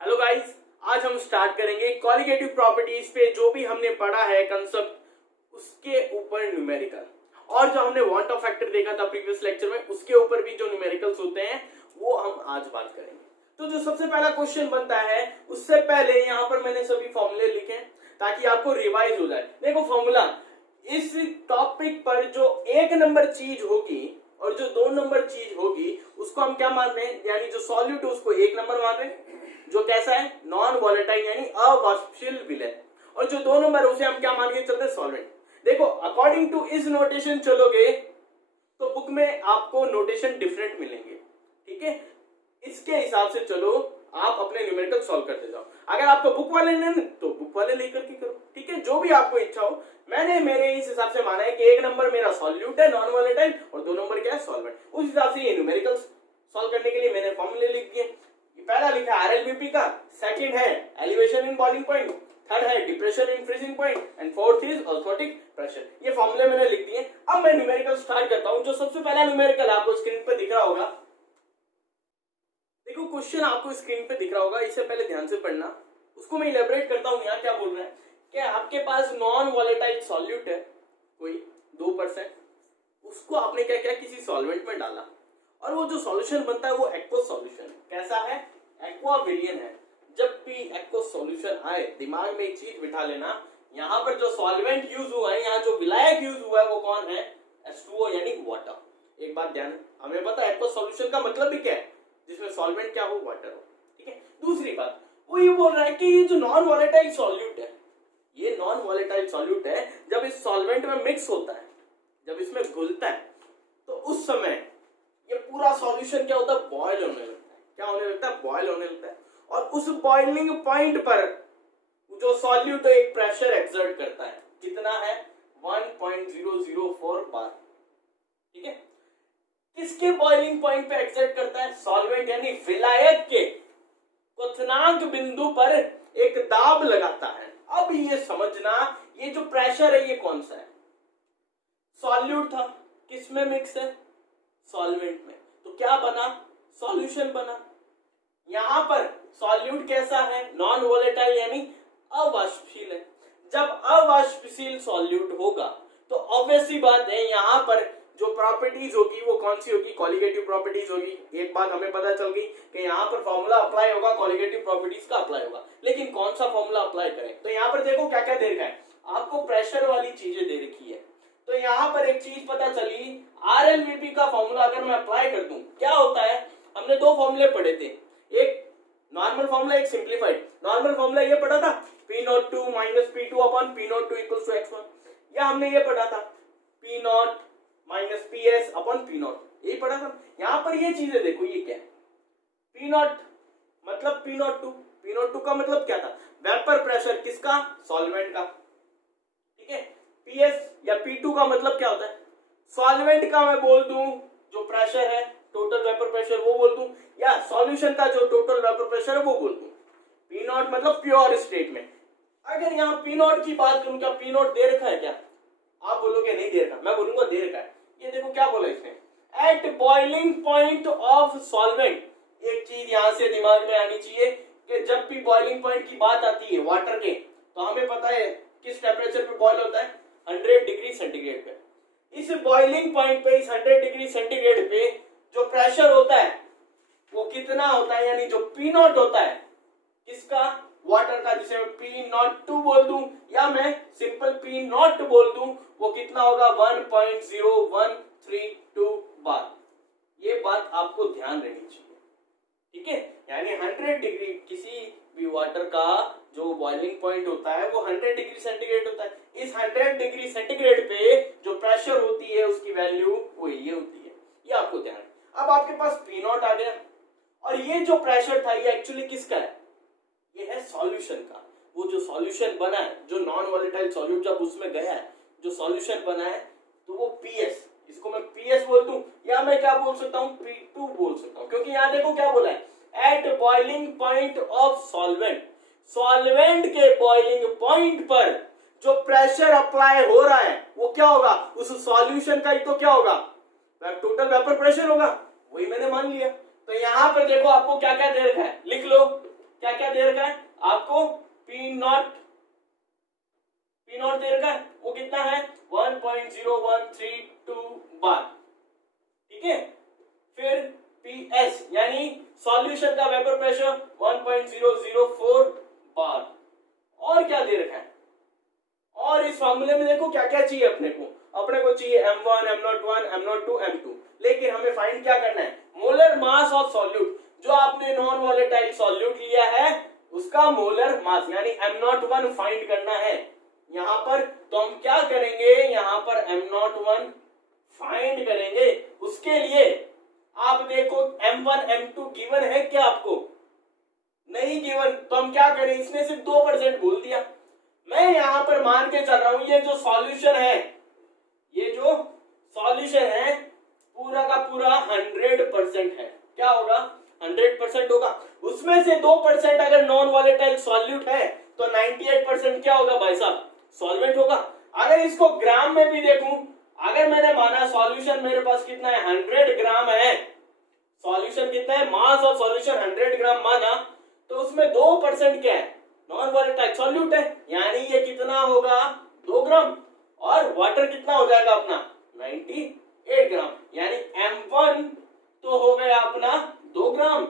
Hello guys, आज हम start करेंगे क्वालिटेटिव प्रॉपर्टीज पे जो भी हमने पढ़ा है कंसेप्ट उसके ऊपर न्यूमेरिकल, और जो हमने वांट ऑफ फैक्टर देखा था प्रीवियस लेक्चर में उसके ऊपर भी जो न्यूमेरिकल्स होते हैं वो हम आज बात करेंगे। तो जो सबसे पहला क्वेश्चन बनता है उससे पहले यहाँ पर मैंने सभी फॉर्मूले लिखे हैं ताकि आपको रिवाइज हो जाए। देखो फॉर्मूला, इस टॉपिक पर जो एक नंबर चीज होगी और जो दो नंबर चीज होगी उसको हम क्या मान रहे हैं, यानी जो सॉल्यूट है उसको एक नंबर मान रहे हैं, जो कैसा है नॉन वॉलेटाइल यानी अवाष्पशील विलय, और जो दो नंबर है उसे हम क्या मान के चलते हैं सॉल्वेंट। देखो अकॉर्डिंग टू इस नोटेशन चलोगे तो बुक में आपको नोटेशन डिफरेंट मिलेंगे, ठीक है। इसके हिसाब से चलो, आप अपने न्यूमेरिकल सॉल्व करते जाओ। अगर आपको बुक वाले लेने तो बुक वाले लेकर के करो, ठीक है, जो भी आपको इच्छा हो। मैंने मेरे इस हिसाब से माना है कि एक नंबर मेरा सॉल्यूट है नॉन वॉलेटाइल और दो नंबर क्या है सॉल्वेंट। उस हिसाब से ये न्यूमेरिकल सॉल्व करने के लिए मैंने फॉर्मूले लिख दिए। पहला लिखा है आरएलबीपी का, सेकंड है elevation in boiling point, third है depression in freezing point and fourth is osmotic pressure. ये फॉर्मूले मैंने लिख दिए। अब मैं न्यूमेरिकल स्टार्ट करता हूं। जो सबसे पहला न्यूमेरिकल आपको स्क्रीन पे दिख रहा होगा, देखो क्वेश्चन आपको स्क्रीन पे दिख रहा होगा, इससे पहले ध्यान से पढ़ना, उसको मैं इलेबोरेट करता हूं। यहाँ क्या बोल रहा है कि आपके पास नॉन वॉलेटाइल सॉल्यूट है कोई 2%, उसको आपने क्या किया किसी सॉल्वेंट में डाला और वो जो सॉल्यूशन बनता है वो एक्वस सॉल्यूशन है। कैसा है? एक्वा विलियन है। जब भी एक्वस सॉल्यूशन आए दिमाग में एक चीज बिठा लेना, यहाँ पर जो सॉल्वेंट यूज हुआ है, यहाँ जो विलायक यूज हुआ है वो कौन है? H2O यानी वाटर। एक बात ध्यान, हमें पता है एक्वस सॉल्यूशन का मतलब भी क्या है, जिसमें सॉल्वेंट क्या हो, वाटर हो, ठीक है। दूसरी बात, वो ये बोल रहा है कि ये जो नॉन वॉलेटाइल सॉल्यूट है, ये नॉन वॉलेटाइल सॉल्यूट है, जब इस सॉल्वेंट में मिक्स होता है, जब इसमें घुलता है, तो उस समय ये पूरा सॉल्यूशन क्या होता है? बॉयल होने लगता है। क्या होने लगता है? बॉयल होने लगता है। और उस बॉइलिंग पॉइंट पर जो सॉल्यूट एक प्रेशर एक्सर्ट करता है, कितना है? 1.004 बार, ठीक है। किसके बॉइलिंग पॉइंट पे एक्सर्ट करता है? सॉल्वेंट यानी विलायक के क्वथनांक बिंदु पर एक दाब लगाता है। अब ये समझना, ये जो प्रेशर है ये कौन सा है? सॉल्यूट था, किस में मिक्स है? सॉल्वेंट में। तो क्या बना? सॉल्यूशन बना। यहां पर सॉल्यूट कैसा है? नॉन वोलेटाइल यानी अवाष्पशील है। जब अवाष्पशील सॉल्यूट होगा तो ऑब्वियस सी बात है यहां पर जो प्रॉपर्टीज होगी वो कौन सी होगी? कॉलिगेटिव प्रॉपर्टीज होगी। एक बात हमें पता चल गई कि यहां पर फॉर्मूला अप्लाई होगा, कॉलिगेटिव प्रॉपर्टीज का अप्लाई होगा। लेकिन कौन सा फॉर्मूला अप्लाई करें? तो यहां पर देखो क्या क्या दे रखा है आपको, प्रेशर वाली चीजें दे रखी है। तो यहां पर एक चीज पता चली, आरएलवीपी का फॉर्मूला अगर मैं अप्लाई कर दूं क्या होता है? हमने दो फॉर्मूले पढ़े थे, एक नॉर्मल फॉर्मूला, एक सिंप्लीफाइड। नॉर्मल फॉर्मूला ये पढ़ा था P02 - P2 upon P02 = x1, या हमने ये पढ़ा था P0 - PS अपॉन P0, यही पढ़ा था। यहां पर ये चीजें देखो, ये क्या है? P0 मतलब P02, P02 का मतलब क्या था? वेपर प्रेशर, किसका? सॉल्वेंट का, ठीक है। PS या P2 का मतलब क्या होता है? सॉल्वेंट का मैं बोल दूं जो प्रेशर है, टोटल वेपर प्रेशर वो बोल दूं, या सॉल्यूशन का जो टोटल वेपर प्रेशर है वो बोल दूं। P0 मतलब प्योर स्टेट में। अगर यहाँ P0 की बात करूं, क्या P0 दे रखा है क्या? आप बोलोगे नहीं दे रखा, मैं बोलूंगा दे रखा है। ये देखो क्या बोला इसने, at boiling point of solvent. एक चीज यहां से दिमाग में आनी चाहिए कि जब भी बॉइलिंग पॉइंट की बात आती है वाटर के, तो हमें पता है किस टेम्परेचर पे बॉयल होता है? 100 डिग्री सेंटीग्रेड पे। इस बॉइलिंग पॉइंट पे, इस 100 डिग्री सेंटीग्रेड पे जो प्रेशर होता है वो कितना होता है? यानी जो P0 होता है, किसका? वाटर का, जिसे मैं P02 बोल दूं या मैं सिंपल P0 बोल दूं, वो कितना होगा? 1.0132 बार। ये बात आपको ध्यान रहनी चाहिए, ठीक है। यानी 100 डिग्री किसी भी वाटर का जो बॉइलिंग पॉइंट होता है वो 100 डिग्री सेंटीग्रेड होता है। इस 100 डिग्री सेंटीग्रेड पे जो प्रेशर होती है उसकी वैल्यू वो ये होती है, ये आपको ध्यान है। अब आपके पास P0 आ गया, और ये जो प्रेशर था ये एक्चुअली किसका है? ये है सॉल्यूशन का। वो जो सॉल्यूशन बना है, जो नॉन वॉलेटाइल सॉल्यूट जब उसमें गया है, जो सॉल्यूशन बना है, तो वो PS, इसको मैं PS बोल दूं या मैं क्या बोल सकता हूं? P2 बोल सकता हूं, क्योंकि यहां देखो क्या बोला है, at boiling point of solvent. Solvent के बॉइलिंग पॉइंट पर जो प्रेशर अप्लाई हो रहा है वो क्या होगा? उस सॉल्यूशन का ही तो क्या होगा? टोटल वेपर प्रेशर होगा। वही मैंने मान लिया। तो यहां पर देखो आपको क्या क्या दे रखा है, लिख लो क्या क्या प्रेशर 1.004 बार। और क्या दे रखा है, और इस फॉर्मूले में देखो क्या क्या चाहिए अपने को चाहिए m1, m01, m02, m2। लेकिन हमें फाइंड क्या करना है, मोलर मास ऑफ सॉल्यूट। जो आपने नॉन वॉलेटाइल सॉल्यूट लिया है उसका मोलर मास यानी m01 फाइंड करना है यहां पर। तो हम क्या करेंगे, यहां पर m01 फाइंड करेंगे। उसके लिए आप देखो m1 m2 गिवन है क्या, आपको नहीं गिवन, तो हम क्या करें, इसमें सिर्फ 2% बोल दिया। मैं यहां पर मान के चल रहा हूं ये जो सॉल्यूशन है, ये जो सॉल्यूशन है पूरा का पूरा 100% है। क्या होगा, 100% होगा। उसमें से 2% अगर नॉन वॉलेटाइल सॉल्यूट है तो 98% क्या होगा भाई साहब, सॉल्वेंट होगा। अगर इसको ग्राम में भी देखूं, अगर मैंने माना सॉल्यूशन मेरे पास कितना है 100 ग्राम है, सॉल्यूशन कितना है, मास ऑफ सॉल्यूशन 100 ग्राम माना, तो उसमें 2% क्या है, नॉन वॉलेटाइल सॉल्यूट है, यानी ये कितना होगा 2 ग्राम। और वाटर कितना हो जाएगा अपना 98 ग्राम, यानी m1 तो हो गया अपना 2 ग्राम,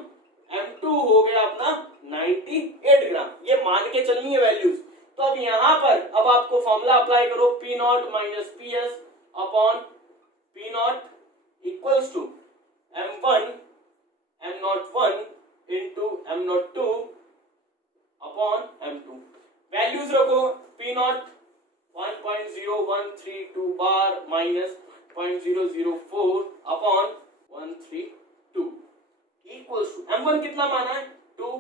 m2 हो गया अपना 98 ग्राम। ये मान के चलनी है वैल्यूज। तो अब यहां पर अब आपको फॉर्मूला अप्लाई करो, P0 minus PS upon P0 equals to m1 m01 into m02 upon m2। Values रखो, P0 1.0132 bar minus 0.004 upon 132 equals to m1 कितना माना है 2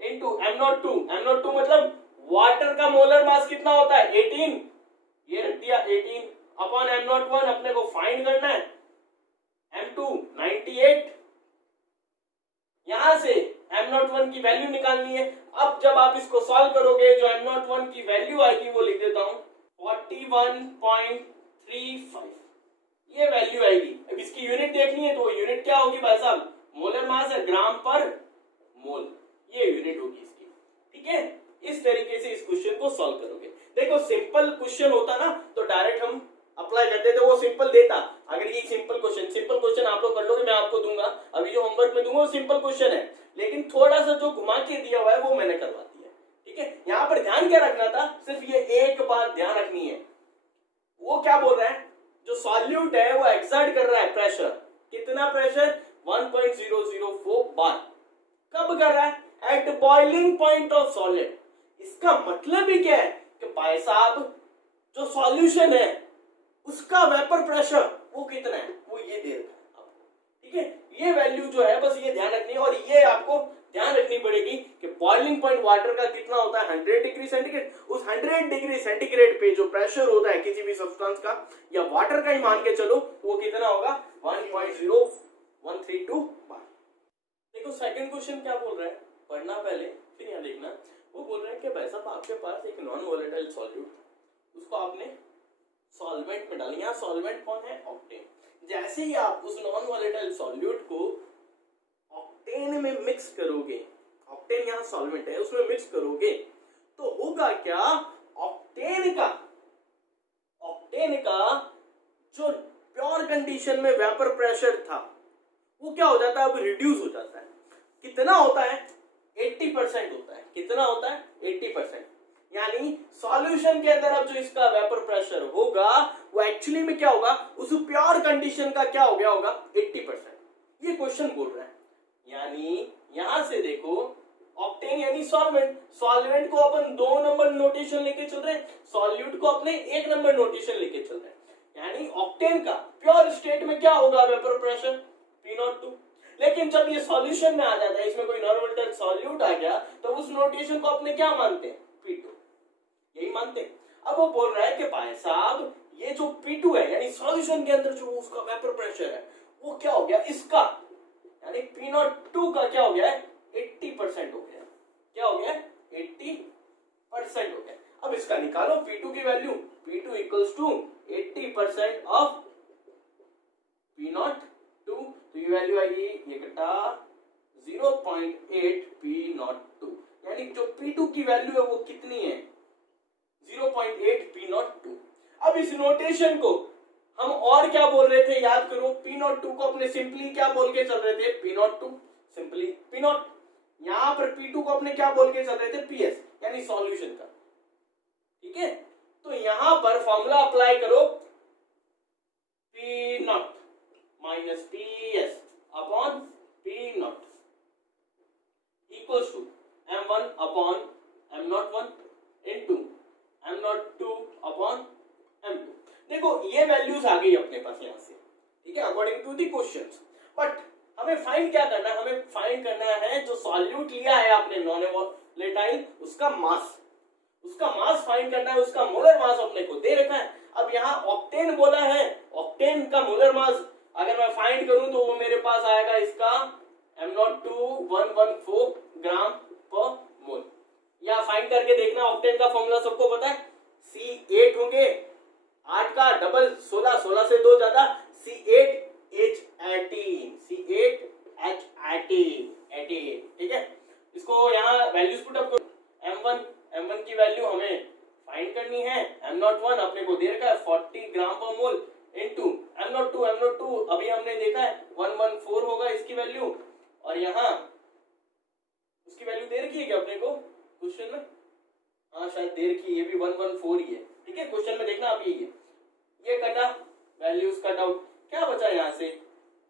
इंटू m02, m02 मतलब वाटर का मोलर मास कितना होता है 18, ये रख दिया 18 अपॉन m01 अपने को फाइंड करना है m2 98, यहां से m01 की वैल्यू निकालनी है। अब जब आप इसको सॉल्व करोगे जो m01 की वैल्यू आएगी वो लिख देता हूं 41.35, ये वैल्यू आएगी। अब इसकी यूनिट देखनी है तो यूनिट क्या होगी भाई साहब, मोलर मास है ग्राम पर मोल, ये यूनिट होगी इसकी। ठीक है, इस तरीके से इस क्वेश्चन को सॉल्व करोगे। देखो सिंपल क्वेश्चन होता ना तो डायरेक्ट हम अप्लाई करते थे, वो सिंपल देता। अगर ये सिंपल क्वेश्चन आप लोग कर लोगे, मैं आपको दूंगा, अभी जो होमवर्क में दूंगा वो सिंपल क्वेश्चन है, लेकिन थोड़ा सा जो घुमा के दिया हुआ है वो मैंने करवा दिया। ठीक है, यहाँ पर ध्यान क्या रखना था, सिर्फ ये एक बात ध्यान रखनी है, वो क्या बोल रहा है, जो सॉल्यूट है वो एक्सर्ट कर रहा है प्रेशर, कितना प्रेशर 1.004 बार। कब कर रहा है, at boiling point of solid. इसका मतलब ही क्या है कि भाई साहब जो सॉल्यूशन है उसका वेपर प्रेशर वो कितना है, वो ये दे रखा है। ठीक है, ये वैल्यू जो है बस ये ध्यान रखनी है, और ये आपको ध्यान रखनी पड़ेगी कि बॉइलिंग पॉइंट वाटर का कितना होता है 100 डिग्री सेंटीग्रेड। उस 100 डिग्री सेंटीग्रेड पे जो प्रेशर होता है किसी भी सब्सटेंस का या वाटर का ही मान के चलो, वो कितना होगा 1.0132 बार। देखो सेकंड क्वेश्चन क्या बोल रहा है, पढ़ना पहले फिर यहाँ देखना। वो बोल रहा है कि भाई साहब आपके पास एक नॉन वोलेटाइल सॉल्यूट, उसको आपने सॉल्वेंट में डालेंगे। यहाँ सॉल्वेंट कौन है, ऑक्टेन। जैसे ही आप उस नॉन वोलेटाइल सॉल्यूट को ऑक्टेन में मिक्स करोगे, ऑक्टेन यहाँ सॉल्वेंट है, उसमें मिक्स करोगे तो होगा क्या, ऑक्टेन का जो प्योर कंडीशन में वेपर प्रेशर था वो क्या हो जाता है, अब रिड्यूस हो जाता है। कितना होता है 80% होता है। कितना होता है 80%, यानी सॉल्यूशन के अंदर अब जो इसका वेपर प्रेशर होगा वो एक्चुअली में क्या होगा, उस प्योर कंडीशन का क्या हो गया होगा 80%। ये क्वेश्चन बोल रहा है, यानी यहां से देखो ऑक्टेन यानी सॉल्वेंट, सॉल्वेंट को अपन 2 नंबर नोटेशन लेके चल रहे हैं, सॉल्यूट को अपने 1 नंबर नोटेशन लेके चल रहे हैं। यानी ऑक्टेन का प्योर स्टेट में क्या होगा वेपर प्रेशर P02, लेकिन जब ये सॉल्यूशन में आ जाता है, इसमें कोई नॉन वोलेटाइल सॉल्यूट आ गया तो उस नोटेशन को अपने क्या मानते हैं P2, यही मानते हैं। अब वो बोल रहा है कि भाई साहब ये जो P2 है यानी सॉल्यूशन के अंदर जो उसका वेपर प्रेशर है वो क्या हो गया, इसका यानी P02 का क्या हो गया है 80% हो गया। क्या हो गया 80% हो गया। अब इसका निकालो P2 की value, P2 equals to 80% of P02, तो ये वैल्यू आएगी ये कटा 0.8 P02, यानी जो P2 की वैल्यू है वो कितनी है 0.8 P02। अब इस नोटेशन को हम और क्या बोल रहे थे याद करो, P02 को अपने सिंपली क्या बोल के चल रहे थे P02, सिंपली P0। यहां पर P2 को अपने क्या बोल के चल रहे थे, PS, यानी सॉल्यूशन का। ठीक है, तो यहां पर फॉर्मूला अप्लाई करो, P0 minus PS upon P0 equals to M1 upon M01 into M02 upon M2। देखो ये वैल्यूज आ गई अपने पास यहां से, ठीक है, according to the questions. But हमें फाइंड क्या करना है, हमें फाइंड करना है जो सॉल्यूट लिया है आपने नॉन वोलेटाइल, उसका मास, उसका मास फाइंड करना है, उसका मोलर मास अपने को दे रखा है। अब यहाँ ऑक्टेन बोला है, ऑक्टेन का मोलर मास अगर मैं फाइंड करूं तो वो मेरे पास आएगा इसका M02 114 ग्राम पर मोल। या फाइंड करके देखना, ऑक्टेन का फॉर्मूला सबको पता है, C8 होंगे, 8 का डबल 16, 16 से 2 ज्यादा, C8H18, C8H18, ठीक है। इसको यहाँ वैल्यूज पुट अप करो, M1 की वैल्यू हमें फाइंड करनी है, M01 अपने को दे रखा है 40 ग्राम पर मोल इनटू M02 अभी हमने देखा है 114 होगा इसकी वैल्यू, और यहाँ उसकी वैल्यू दे रखी है क्या अपने को क्वेश्चन में, हाँ शायद दे रखी है, ये भी 114 ही है, ठीक है। क्वेश्चन में देखना आप ये कटा, वैल्यूज कट आउट, क्या बचा यहाँ से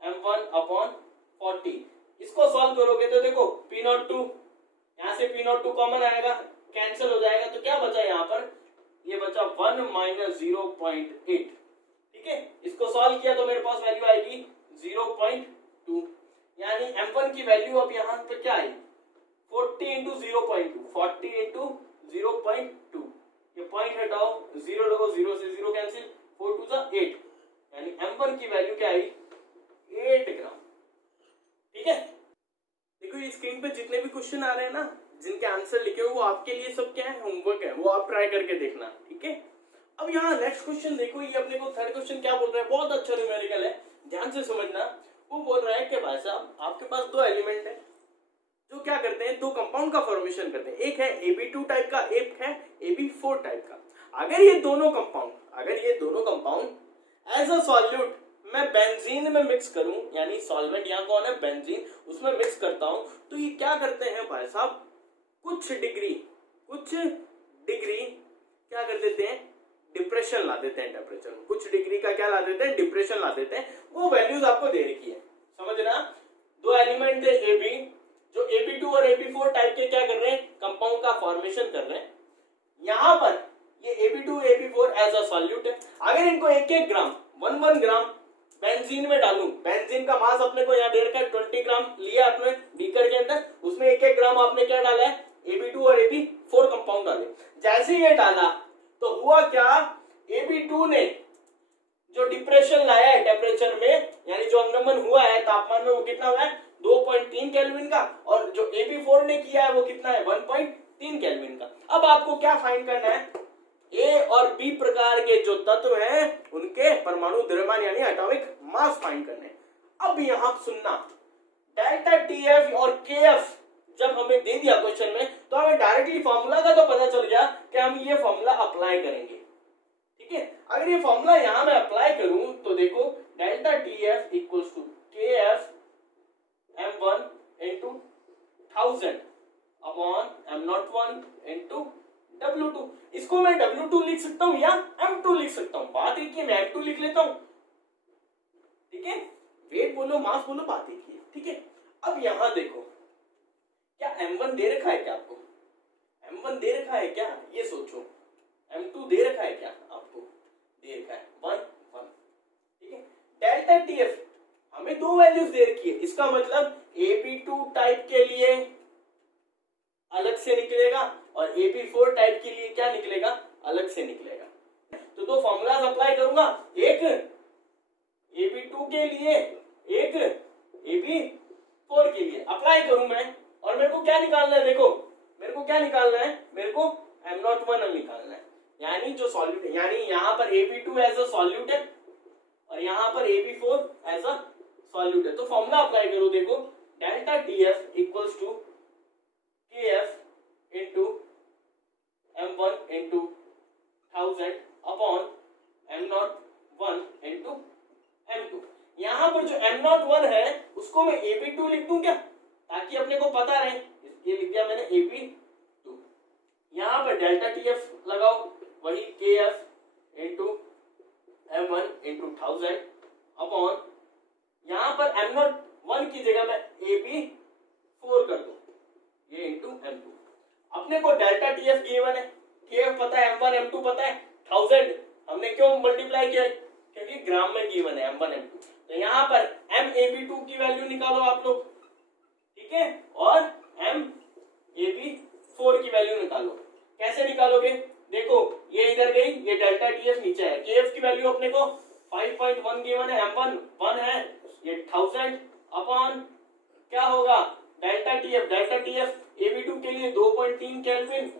M1 अपॉन 40, इसको सॉल्व करोगे तो देखो P02, यहाँ से P02 कॉमन आएगा, कैंसिल हो जाएगा, तो क्या बचा यहाँ पर, ये बचा 1 माइनस 0.8, ठीक है। इसको सॉल्व किया तो मेरे पास वैल्यू आएगी 0.2, यानी M1 की वैल्यू अब यहाँ पे क्या आई 40 इंटू 0.2, 40 इंटू 0.2, ये पॉइंट हटाओ, 0 लगो, 0 से 0 कैंसिल, 4 टू 8, यानी M1 की वैल्यू क्या आई 8 ग्राम, ठीक है। देखो ये स्क्रीन पे जितने भी क्वेश्चन आ रहे हैं ना, जिनके आंसर लिखे हुए वो आपके लिए सब क्या है, होमवर्क है, वो आप ट्राई करके देखना, ठीक है। अब यहाँ नेक्स्ट क्वेश्चन देखो, ये अपने को थर्ड क्वेश्चन क्या बोल रहा है, बहुत अच्छा न्यूमेरिकल है, ध्यान से समझना। वो बोल रहा है कि भाई साहब आपके पास दो एलिमेंट है जो क्या करते हैं, दो कंपाउंड का फॉर्मेशन करते हैं, एक है AB2 टाइप का, एक है AB4 टाइप का। अगर ये दोनों कंपाउंड एज अ सॉल्यूट मैं बेंजीन में मिक्स करूं, यानी सॉल्वेंट यहाँ कौन है बेंजीन, उसमें मिक्स करता हूं, तो ये क्या करते हैं भाई साहब, कुछ डिग्री क्या कर देते हैं, डिप्रेशन ला देते हैं टेम्परेचर में, कुछ डिग्री का क्या ला देते हैं, डिप्रेशन ला देते हैं। वो वैल्यूज आपको दे रखी है, समझना। दो एलिमेंट थे AB, जो AB2 और AB4 टाइप के क्या कर रहे हैं, कंपाउंड का फॉर्मेशन कर रहे हैं। यहां पर ये AB2 AB4 as a solute है। अगर इनको 1-1 ग्राम 1-1 ग्राम बेंजीन में डालूं, बेंजीन का मास अपने को यहाँ दे रखा है 20 ग्राम लिया आपने बीकर के अंदर, उसमें 1-1 ग्राम आपने क्या डाला है, AB2 और AB4 कंपाउंड डाले। जैसे ये डाला तो हुआ क्या, AB2 ने जो डिप्रेशन लाया है टेम्परेचर में, यानी जो अवनमन हुआ है तापमान में, वो कितना हुआ है 2.3 केल्विन का, और जो AB4 ने किया है वो कितना है 1.3 केल्विन का। अब आपको क्या फाइंड करना है, ए और बी प्रकार के जो तत्व हैं उनके परमाणु द्रव्यमान यानी एटॉमिक मास फाइंड करने। अब यहां सुनना, डेल्टा TF और KF जब हमें दे दिया क्वेश्चन में, तो हमें डायरेक्टली फॉर्मूला का तो पता चल गया कि हम ये फॉर्मूला अप्लाई करेंगे, ठीक है। अगर ये फॉर्मूला यहां मैं अप्लाई करूं तो देखो delta TF equals to KF M1 into 1000 upon M01 into W2। इसको मैं W2 लिख सकता हूं या M2 लिख सकता हूं, बात एक ही, मैं M2 लिख लेता हूं, ठीक है। वेट बोलो मास बोलो, बात एक ही, ठीक है। अब यहां देखो क्या M1 दे रखा है क्या आपको, M1 दे रखा है क्या, ये सोचो। M2 दे रखा है क्या आपको, दे रखा है 1 1, ठीक है। डेल्टा TF हमें दो वैल्यूज दे रखी है, इसका मतलब AB2 टाइप के लिए अलग से निकलेगा और AB4 टाइप के लिए क्या निकलेगा, अलग से निकलेगा। तो दो फॉर्मूलाज अप्लाई करूंगा, एक AB2 के लिए, एक AB4 के लिए अप्लाई करूं मैं, और मेरे को क्या निकालना है, देखो मेरे को क्या निकालना है, मेरे को M01 निकालना है, यानी जो सॉल्यूट है, यानी यहां पर AB2 एज अ सॉल्यूट है और यहां पर AB4 एज अ सॉल्यूट है। तो फॉर्मूला अप्लाई करो, देखो delta TF equals to KF into M1 into 1000 upon M01 into M2। यहां पर जो M01 है उसको मैं AB2 लिख दूं क्या, ताकि अपने को पता रहे MaB2। यहाँ पर डेल्टा TF लगाओ, वही KF into M1 into 1000 upon यहाँ पर M01 की जगह मैं AB4 कर दूं, ये इंटू M2। अपने को डेल्टा TF गिवन है, KF पता है, M1 M2 पता है, 1000 हमने क्यों मल्टीप्लाई किया, क्योंकि ग्राम में गिवन है M1 M2। तो यहाँ पर MaB2 की वैल्यू निकालो आप लोग, ठीक है, और MaB4 की वैल्यू निकालो। कैसे निकालोगे, देखो ये इधर गई, ये डेल्टा TF नीचे है, KF की वैल्यू अपने को 5.1 गिवन है, M1 1 है, ये 1000 अपॉन क्या होगा डेल्टा TF AB2 के लिए 2.3 केल्विन।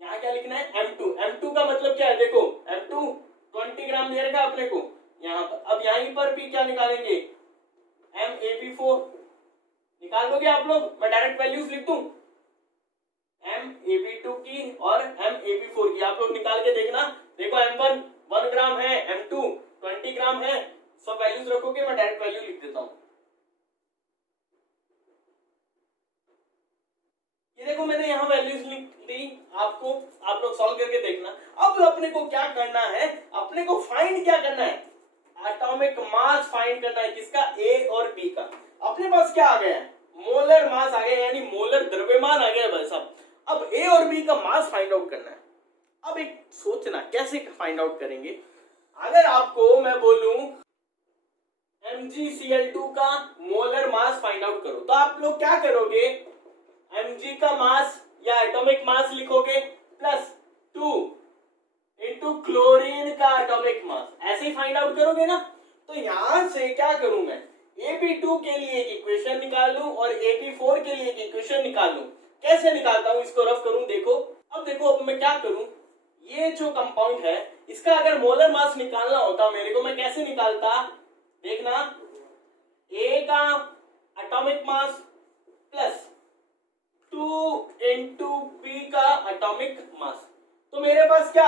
यहाँ क्या लिखना है, M2 का मतलब क्या है, देखो M2 20 ग्राम दे रखा अपने को यहाँ पर। अब यहीं पर भी क्या निकालेंगे, MaB4 निकाल दोगे आप लोग, मैं डायरेक्ट वैल्यूज लिख दूं, MaB2 की और MaB4 की आप लोग निकाल के देखना। देखो M1 1 ग्राम है, M2 20 ग्राम है, सब वैल्यूज रखोगे, मैं डायरेक्ट वैल्यू लिख देता हूं। ये देखो मैंने यहाँ वैल्यूज लिख दी आपको, आप लोग सॉल्व करके देखना। अब अपने को क्या करना है, अपने को फाइंड क्या करना है, एटॉमिक मास फाइंड करना है, किसका, A और B का। अपने पास क्या आ गया है, मोलर मास आ गया, यानी मोलर द्रव्यमान आ गया भाई साहब। अब A और B का मास फाइंड आउट करना है। अब एक सोचना कैसे फाइंड आउट करेंगे। अगर आपको मैं बोलूं MgCl2 का मोलर मास फाइंड आउट करो, तो आप लोग क्या करोगे, Mg का मास या एटॉमिक मास लिखोगे प्लस 2 इंटू क्लोरीन का एटॉमिक मास, ऐसे ही फाइंड आउट करोगे ना। तो यहां से क्या करूं मैं, AB2 के लिए एक इक्वेशन निकाल लूं और AB4 के लिए एक इक्वेशन निकाल लूं। कैसे निकालता हूं, इसको रफ करूं, देखो। अब मैं क्या करूं, ये जो कंपाउंड है इसका अगर मोलर मास निकालना होता मेरे को, मैं कैसे निकालता, देखना, A का atomic mass plus 2 into B का एटॉमिक मास, तो मेरे पास क्या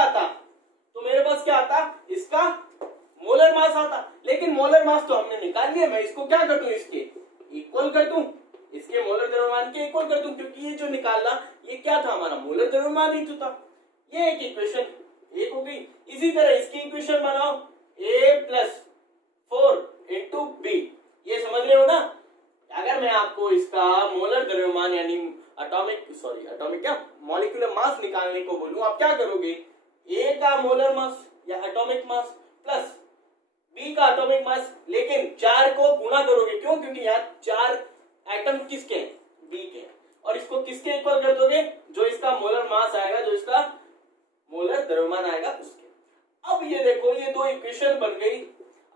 आता, इसका मोलर मास आता। लेकिन मोलर मास तो हमने निकाल लिया, मैं इसको क्या कर दूं, इसके इक्वल कर दूं, इसके मोलर द्रव्यमान के इक्वल कर दूं, क्योंकि ये जो निकालना ये क्या था, हमारा मोलर द्रव्यमान ही तो था। ये एक इक्वेशन एक हो गई। इसी तरह इसकी इक्वेशन बनाओ, A+4 इंटू B, ये समझ रहे हो ना। अगर मैं आपको इसका मोलर द्रव्यमान यानी एटॉमिक क्या, मॉलिक्यूलर मास निकालने को बोलूं, आप क्या करोगे, A का मोलर मास या एटॉमिक मास प्लस B का एटॉमिक मास, लेकिन 4 को गुणा करोगे, क्यों, क्योंकि यहाँ 4 एटम किसके हैं, B के हैं, और इसको किसके इक्वल कर दोगे, जो इसका मोलर मास आएगा, जो इसका मोलर द्रव्यमान आएगा उसके। अब ये देखो ये दो इक्वेशन बन गई।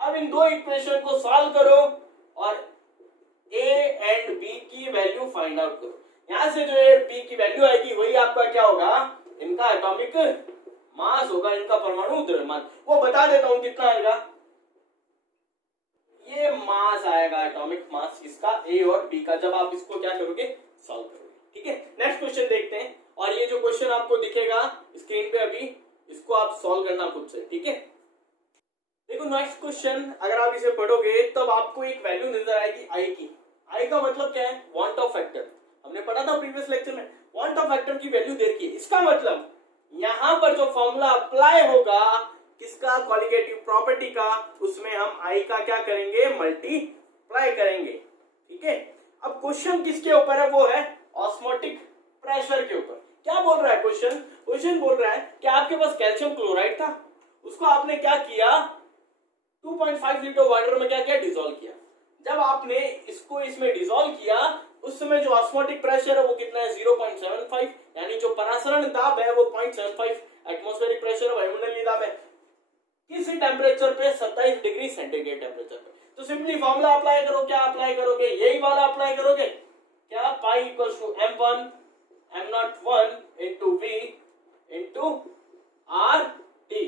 अब इन दो इक्वेशन को सॉल्व करो और A एंड B की वैल्यू फाइंड आउट करो। यहां से जो A B की वैल्यू आएगी वही आपका क्या होगा, इनका एटॉमिक मास होगा, इनका परमाणु द्रव्यमान। वो बता देता हूं कितना आएगा, ये मास आएगा एटॉमिक मास इसका A और B का, जब आप इसको क्या करोगे, सॉल्व करोगे। ठीक है, नेक्स्ट क्वेश्चन देखते हैं। और ये जो क्वेश्चन आपको दिखेगा स्क्रीन पे अभी, इसको आप सॉल्व करना खुद से। ठीक है, देखो नेक्स्ट क्वेश्चन, अगर आप इसे पढ़ोगे तब आपको एक वैल्यू नजर आएगी I की। I का मतलब क्या है, वांट ऑफ फैक्टर, हमने पढ़ा था प्रीवियस लेक्चर में। वांट ऑफ फैक्टर की वैल्यू दे रखी है, इसका मतलब यहां पर जो फॉर्मूला अप्लाई होगा किसका, कॉलिगेटिव प्रॉपर्टी का, उसमें हम I का क्या करेंगे, मल्टीप्लाई करेंगे। ठीक है, अब क्वेश्चन किसके ऊपर है, वो है ऑस्मोटिक प्रेशर के ऊपर। क्या बोल रहा है क्वेश्चन बोल रहा है कि आपके पास कैल्शियम क्लोराइड था, उसको आपने क्या किया, 2.5 लीटर वाटर में क्या किया, डिसॉल्व किया। जब आपने इसको इसमें डिसॉल्व किया उस समय जो ऑस्मोटिक प्रेशर है वो कितना है, 0.75, यानी जो परासरण दाब है वो 0.75 एटमॉस्फेरिक प्रेशर, वायुमंडलीय दाब है। किस टेम्परेचर पे, 27 डिग्री सेंटीग्रेड टेम्परेचर पे। तो सिंपली फॉर्मूला अप्लाई करो, क्या अप्लाई करोगे, यही वाला अप्लाई करोगे, क्या, pi equals to M1 M01 into V into RT।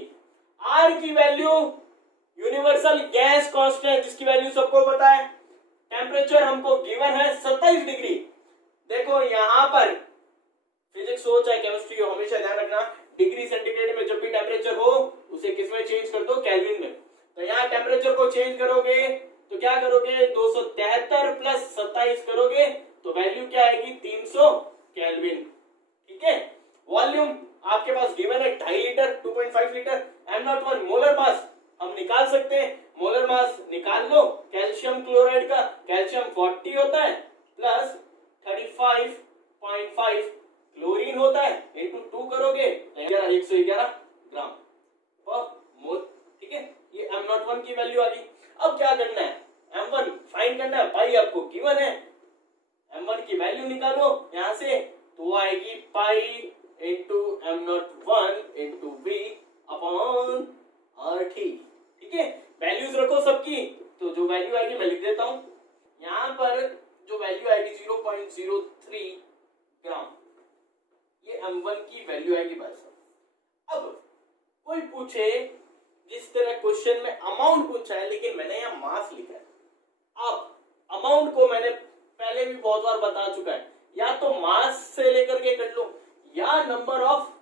R की वैल्यू यूनिवर्सल गैस कांस्टेंट, जिसकी वैल्यू सबको पता है। टेम्परेचर हमको गिवन है 27 डिग्री। देखो यहां पर फिजिक्स हो चाहे केमिस्ट्री हो, हमेशा ध्यान रखना डिग्री सेंटीग्रेड में जब भी टेम्परेचर हो उसे किसमें चेंज कर दो, केल्विन में। तो यहाँ टेम्परेचर को चेंज करोगे तो क्या करोगे, 273 प्लस 27 करोगे तो वैल्यू क्या आएगी, 300 केल्विन। ठीक है, वॉल्यूम आपके पास गिवन है 2.5 litre 2.5 litre. M01 molar mass हम निकाल सकते हैं, मोलर मास निकाल लो कैल्शियम क्लोराइड का, कैल्शियम 40 होता है प्लस 35.5 क्लोरीन होता है, इंटू 2 करोगे 111 ग्राम पर मोल। ठीक है, ये M01 की वैल्यू आ गई। अब क्या करना है, M1 फाइंड करना है, पाई आपको गिवन है, M1 की वैल्यू निकालो यहां से, तो वो आएगी pi into M01 into V upon RT। ठीक है, वैल्यूज रखो सबकी, तो जो वैल्यू आएगी मैं लिख देता हूं यहां पर, जो वैल्यू आएगी 0.03 ग्राम, ये M1 की वैल्यू आएगी भाई साहब। अब कोई पूछे, जिस तरह क्वेश्चन में अमाउंट पूछा है लेकिन मैंने यहाँ मास लिखा है, अब अमाउंट को मैंने पहले भी बहुत बार बता चुका है, या तो मास से लेकर के कर लो या नंबर ऑफ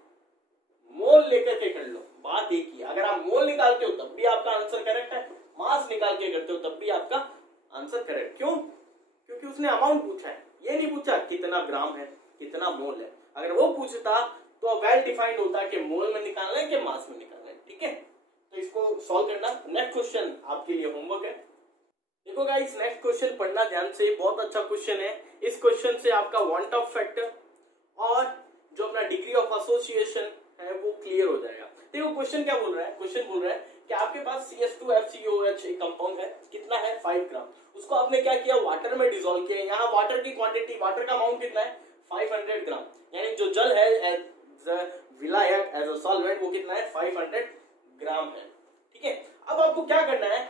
मोल लेकर के कर लो, बात एक ही। अगर आप मोल निकालते हो तब भी आपका आंसर करेक्ट है, मास निकाल के करते हो तब भी आपका आंसर करेक्ट। क्यों? क्योंकि उसने अमाउंट पूछा है, ये नहीं पूछा कितना ग्राम है कितना मोल है। अगर वो पूछता तो वेल डिफाइंड होता कि मोल में निकालना है कि मास में निकालना है। ठीक है, तो इसको सॉल्व करना। नेक्स्ट क्वेश्चन आपके लिए होमवर्क है। देखो गाइस, नेक्स्ट क्वेश्चन पढ़ना ध्यान से, बहुत अच्छा क्वेश्चन है। इस क्वेश्चन से आपका वांट ऑफ फैक्टर और जो अपना डिग्री ऑफ एसोसिएशन है वो क्लियर हो जाएगा। देखो क्वेश्चन क्या बोल रहा है, क्वेश्चन बोल रहा है कि आपके पास CH2FCOH एक कंपाउंड है, कितना है 5 ग्राम, उसको आपने क्या किया वाटर में डिसॉल्व किया। यहाँ वाटर की क्वांटिटी, वाटर का अमाउंट कितना है 500 ग्राम, यानी जो जल है एज विलायक एज अ सॉल्वेंट वो कितना है 500 ग्राम है। ठीक है, अब आपको क्या करना है,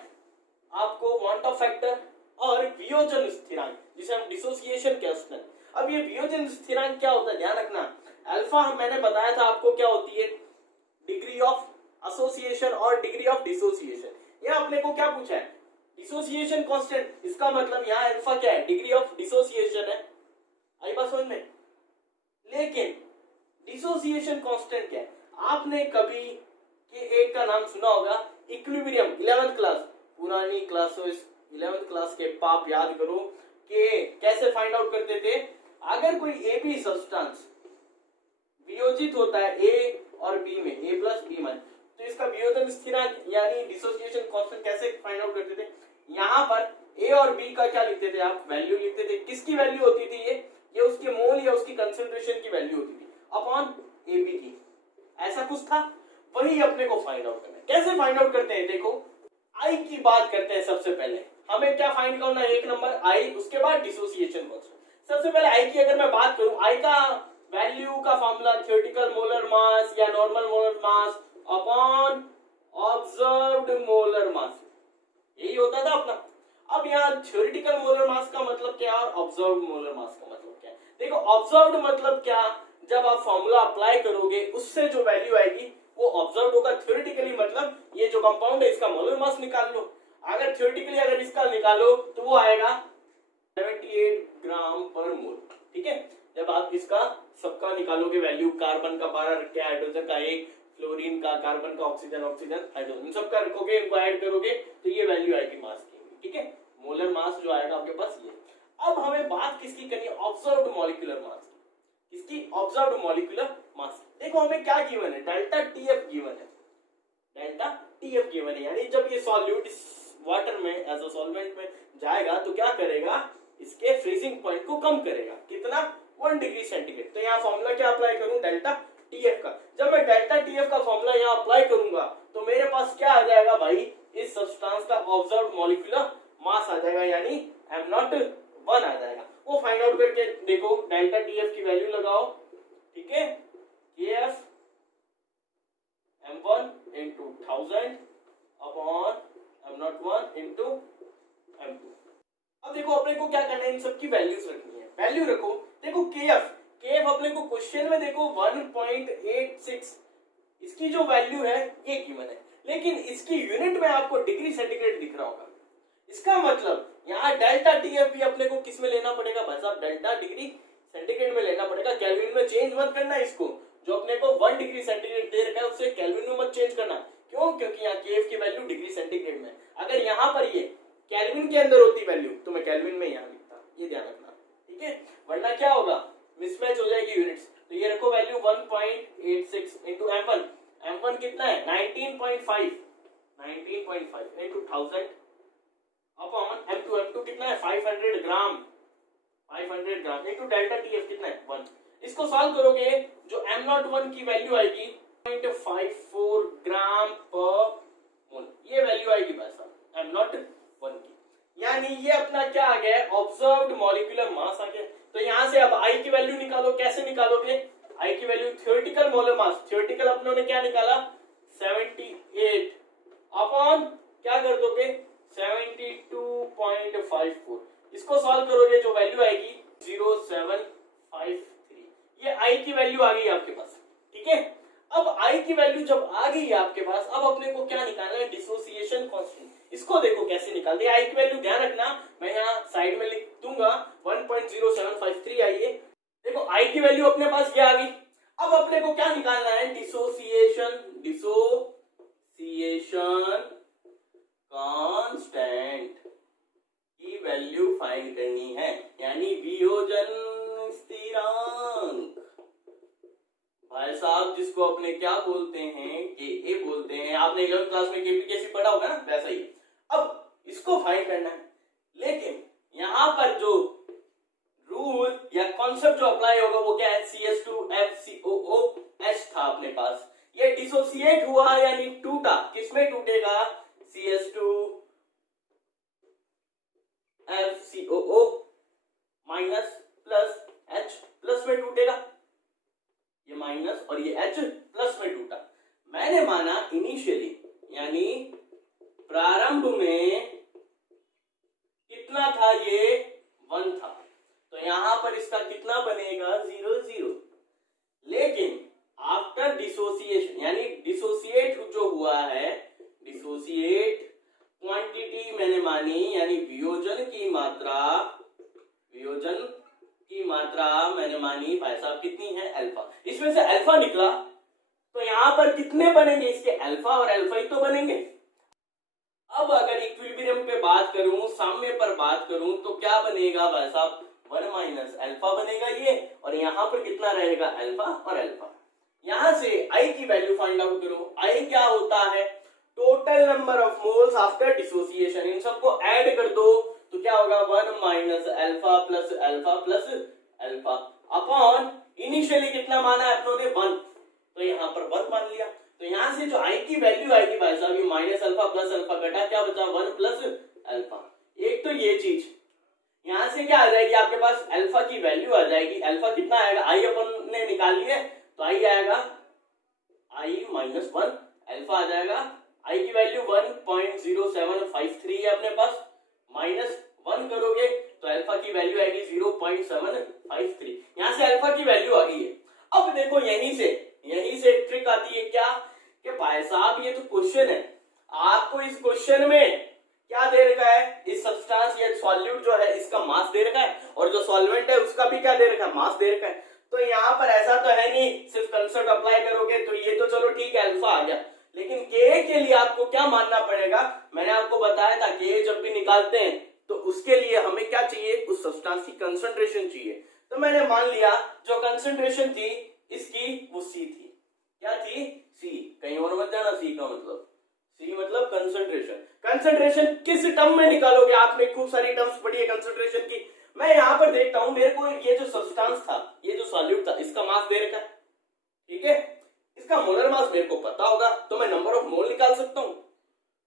आपको वांट ऑफ फैक्टर और वियोजन स्थिरांक, जिसे हम डिसोसिएशन कहते हैं। अब ये वियोजन स्थिरांक क्या होता है ध्यान रखना, अल्फा मैंने बताया था आपको क्या होती है, डिग्री ऑफ एसोसिएशन और डिग्री ऑफ डिसोसिएशन। यहाँ अपने को क्या पूछा है, डिसोसिएशन कांस्टेंट, इसका मतलब यहाँ अल्फा क्या है, डिग्री ऑफ डिसोसिएशन है, आई बात समझ में। लेकिन डिसोसिएशन कांस्टेंट क्या है, आपने कभी के एक का नाम सुना होगा इक्विलिब्रियम, 11th क्लास, पुरानी क्लास 11th क्लास के पाप याद करो कि कैसे फाइंड आउट करते थे। अगर कोई ए बी सब्सटेंस वियोजित होता है ए और बी में, ए प्लस बी माइनस, तो इसका वियोजन स्थिरांक यानी डिसोसिएशन कांस्टेंट कैसे फाइंड आउट करते थे, यहाँ पर ए और बी का क्या लिखते थे आप, वैल्यू लिखते थे। किसकी वैल्यू होती थी ये उसके मोल या उसकी कंसंट्रेशन की वैल्यू होती थी अपॉन ए बी की, ऐसा कुछ था। वही अपने को फाइंड आउट करना है। कैसे फाइंड आउट करते हैं, देखो आई की बात करते हैं। सबसे पहले हमें क्या फाइंड करना है, एक नंबर आई, उसके बाद डिसोसिएशन कांस्टेंट। सबसे पहले आई की अगर मैं बात करूं, आई का वैल्यू का फॉर्मूला थ्योरेटिकल मोलर मास या normal molar mass upon observed molar mass, यही होता था अपना। अब यहाँ थ्योरेटिकल मोलर मास का मतलब क्या और ऑब्जर्व्ड मोलर मास का मतलब क्या है। देखो ऑब्जर्व्ड मतलब क्या, जब आप फॉर्मूला अप्लाई करोगे उससे जो वैल्यू आएगी वो ऑब्जर्व्ड होगा। थ्योरेटिकली मतलब ये जो कंपाउंड है इसका मोलर मास निकाल लो, अगर थ्योरेटिकली अगर इसका निकालो तो वो आएगा 78 ग्राम पर मोल। ठीक है, जब आप इसका सबका निकालोगे वैल्यू, कार्बन का 12 रख के, हाइड्रोजन का 1, फ्लोरीन का, कार्बन का, ऑक्सीजन हाइड्रोजन सबका रखोगे, इनको ऐड करोगे तो ये वैल्यू आएगी मास की। ठीक है, मोलर मास जो आएगा आपके पास ये। अब हमें बात किसकी करनी है, ऑब्जर्व्ड मॉलिक्यूलर मास की। किसकी, ऑब्जर्व्ड मॉलिक्यूलर मास। देखो हमें क्या गिवन है, डेल्टा टीएफ गिवन है, डेल्टा टीएफ गिवन है, यानी जब ये सॉल्यूट वाटर में एज अ सॉल्वेंट में जाएगा तो क्या करेगा, इसके फ्रीजिंग पॉइंट को कम करेगा, कितना 1 डिग्री सेंटीग्रेड। तो यहाँ फॉर्मूला क्या अप्लाई करूं, डेल्टा टीएफ का। जब मैं डेल्टा टीएफ का फॉर्मूला यहाँ अप्लाई करूंगा तो मेरे पास क्या आ जाएगा भाई, इस सब्सटेंस का ऑब्जर्व्ड मॉलिक्यूलर मास आ जाएगा, यानी M01 आ जाएगा। वो फाइंड आउट करके देखो, डेल्टा टीएफ की वैल्यू लगाओ। ठीक है, KF M1 into 1000 upon M01 into M2। अब देखो अपने को क्या करना है, इन सब की वैल्यूज रखनी है। वैल्यू रखो, देखो KF अपने को क्वेश्चन में देखो 1.86, इसकी जो वैल्यू है ये गिवन है, लेकिन इसकी यूनिट में आपको डिग्री सेंटीग्रेड दिख रहा होगा। इसका मतलब यहाँ डेल्टा टीएफ भी अपने को किस में लेना पड़ेगा भाई साहब, डेल्टा डिग्री सेंटीग्रेड में लेना पड़ेगा। केल्विन में चेंज मत करना इसको, जो अपने को 1 डिग्री सेंटीग्रेड दे रखा है उससे केल्विन में मत चेंज करना। क्यों, क्योंकि यहाँ KF की वैल्यू डिग्री सेंटीग्रेड में, अगर यहाँ पर ये केल्विन के अंदर होती वैल्यू तो मैं केल्विन में यहाँ लिखता, ये ध्यान रखना। ठीक है, वरना क्या होगा, मिसमैच हो जाएगी 0.86 इंटू M1, M1 कितना है 19.5 इंटू 1000 अपॉन M2, M2 कितना है 500 ग्राम इंटू डेल्टा TF कितना है 1। इसको सॉल्व करोगे जो M01 की वैल्यू आएगी 0.54 ग्राम पर मोल, ये वैल्यू आएगी भाई साहब M01 की। यानी ये अपना क्या आ गया, ऑब्जर्व्ड मॉलिक्यूलर मास आ गया। तो यहां से अब I की वैल्यू निकालो, कैसे निकालोगे, I की value theoretical molar mass, theoretical अपनों ने क्या निकाला 78 अपॉन क्या कर दोगे 72.54, इसको सॉल्व करोगे जो वैल्यू आएगी 0753, ये I की वैल्यू आ गई आपके पास। ठीक है, अब I की वैल्यू जब आ गई है आपके पास, अब अपने को क्या निकालना है, डिसोसिएशन कांस्टेंट। इसको देखो कैसे निकालते हैं, I की वैल्यू ध्यान रखना, मैं यहाँ साइड में लिख दूंगा 1.0753 आई है। देखो I की वैल्यू अपने पास ये आ गई। अब अपने को क्या निकालना है, डिसोसिएशन कांस्टेंट की वैल्यू फाइंड करनी है, यानी वियोजन स्थिरांक भाई साहब, जिसको अपने क्या बोलते हैं, के बोलते हैं। आपने 11th क्लास में केपीकेसी पढ़ा होगा ना, वैसा ही। अब इसको फाइंड करना है, लेकिन यहां पर जो रूल या कॉन्सेप्ट जो अप्लाई होगा वो क्या है, CS2FCOOH था अपने पास, ये डिसोसिएट हुआ यानी टूटा, किसमें टूटेगा, CS2FCOO minus plus H plus में टूटेगा, ये माइनस और ये H प्लस में टूटा। मैंने माना इनिशियली यानी प्रारंभ में कितना था, ये 1 था, तो यहां पर इसका कितना बनेगा 0 0। लेकिन आफ्टर डिसोसिएशन यानी डिसोसिएट जो हुआ है, डिसोसिएट क्वांटिटी मैंने मानी, यानी वियोजन की मात्रा मैंने मानी भाई साहब कितनी है, अल्फा। इसमें से अल्फा निकला तो यहां पर कितने बनेंगे, इसके अल्फा और अल्फा ही तो बनेंगे। अब अगर इक्विलिब्रियम पे बात करूं, साम्य पर बात करूं, तो क्या बनेगा भाई साहब 1 माइनस अल्फा बनेगा ये, और यहां पर कितना रहेगा अल्फा और अल्फा। यहां से I की वैल्यू फाइंड आउट करो। I क्या होता है, total number of moles after dissociation, इन सबको ऐड कर दो तो क्या होगा 1 minus alpha plus alpha upon initially कितना माना है अपनों ने 1, तो यहां पर 1 मान लिया। तो यहां से जो I की वैल्यू आएगी भाई साहब, ये माइनस अल्फा प्लस अल्फा घटा क्या बचा 1 प्लस अल्फा। एक तो ये चीज, यहां से क्या आ जाएगी आपके पास, अल्फा की वैल्यू आ जाएगी। अल्फा कितना आएगा, I अपन ने निकाल लिया तो I आएगा I माइनस 1, अल्फा आ जाएगा I की वैल्यू 1.0753 है अपने पास, माइनस 1 करोगे तो अल्फा की वैल्यू आएगी 0.753। यहां से अल्फा की वैल्यू आ गई है। अब देखो यहीं से ट्रिक आती है क्या, कि भाई साहब ये तो क्वेश्चन है, आपको इस क्वेश्चन में क्या दे रखा है, इस सब्सटेंस या सॉल्यूट जो है इसका मास दे रखा है, और जो सॉल्वेंट है उसका भी क्या दे रखा है, मास दे रखा है। तो यहाँ पर ऐसा तो है नहीं, सिर्फ कंसेप्ट अप्लाई करोगे तो ये तो चलो ठीक है अल्फा आ गया, लेकिन के लिए आपको क्या मानना पड़ेगा। मैंने आपको बताया था के जब भी निकालते हैं तो उसके लिए हमें क्या चाहिए, उस सब्सटेंस की कंसंट्रेशन चाहिए। तो मैंने मान लिया जो कंसंट्रेशन थी इसकी वो सी थी, क्या थी, सी। कहीं और मत जाना, सी का मतलब, सी मतलब कंसंट्रेशन किस टर्म में निकालोगे, आपने खूब सारी टर्म्स पढ़ी है कंसंट्रेशन की। मैं यहां पर देखता हूं, मेरे को ये जो सब्सटेंस था, ये जो सॉल्यूट था, इसका मास दे रखा है, ठीक है, इसका मोलर मास मेरे को पता होगा तो मैं नंबर ऑफ मोल निकाल सकता हूं।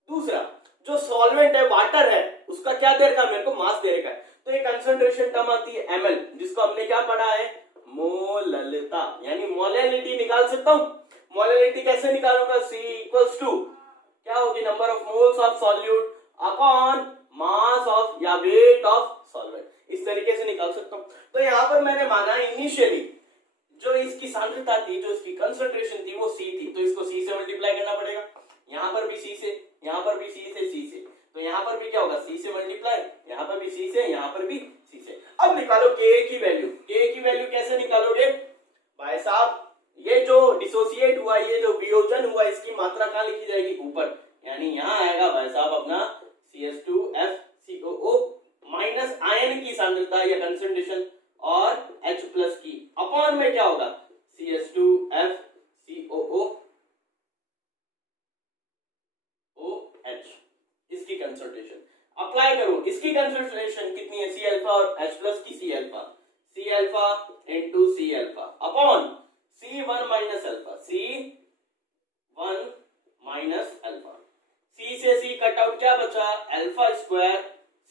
दूसरा जो सॉल्वेंट है, वाटर है, उसका क्या दे रखा है, मेरे को मास दे रखा है। तो ये कंसंट्रेशन टर्म आती है ml, जिसको हमने क्या पढ़ा है, मोललता, यानी मोलैलिटी निकाल सकता हूं। मोलैलिटी कैसे निकालूंगा, C इक्वल्स टू क्या होगी, number of moles of solute upon mass of या वेट ऑफ सॉल्वेंट, इस तरीके से निकाल सकता हूं। तो यहां पर मैंने माना इनिशियली जो इसकी सांद्रता थी, जो इसकी कंसंट्रेशन थी वो C थी, तो इसको C से मल्टीप्लाई करना पड़ेगा। यहां पर भी C से, यहां पर भी C से, तो यहां पर भी क्या होगा, C से मल्टीप्लाई, यहां पर भी C से, यहां पर भी C से। अब निकालो K की वैल्यू। K की वैल्यू कैसे निकालोगे भाई साहब, ये जो डिसोसिएट हुआ, ये जो वियोजन हुआ, इसकी मात्रा कहां लिखी जाएगी, ऊपर, यानी यहां आएगा भाई साहब अपना CS2FCOO माइनस आयन की सांद्रता या कंसंट्रेशन और H प्लस की अपॉन में क्या होगा CS2F alpha upon C1 minus alpha, C1 minus alpha, C से C कट आउट, क्या बचा alpha square,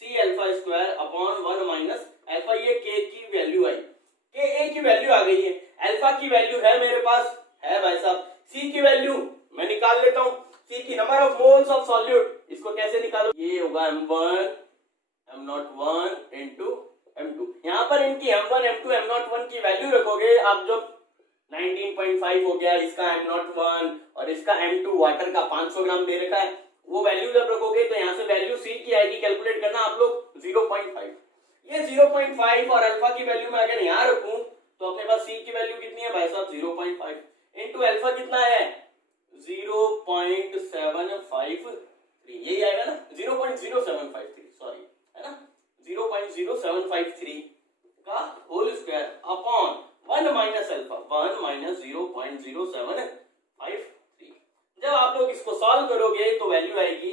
C alpha square upon 1 minus alpha. ये K की वैल्यू आई, Ka की वैल्यू आ गई है, अल्फा की वैल्यू है मेरे पास, है भाई साहब। C की वैल्यू मैं निकाल लेता हूं, C की number of moles of solute, इसको कैसे निकालो, ये होगा M1 M01 इंटू M2। यहां पर इनकी M1 M2 M01 की वैल्यू रखोगे आप, जो 19.5 हो गया इसका M01 और इसका M2 वाटर का 500 ग्राम दे रखा है, वो वैल्यू जब रखोगे तो यहाँ से वैल्यू C की आएगी, कैलकुलेट करना आप लोग 0.5। ये 0.5 और अल्फा की वैल्यू में अगर यहाँ रखूं तो अपने पास C की वैल्यू कितनी है भाई साहब 0.5 इंटू अल्फा कितना है 0.753, यही आएगा ना 0.0753, सॉरी है ना 0.0753 का whole square upon 1 minus alpha, 1 minus 0.0753। जब आप लोग इसको सॉल्व करोगे तो वैल्यू आएगी,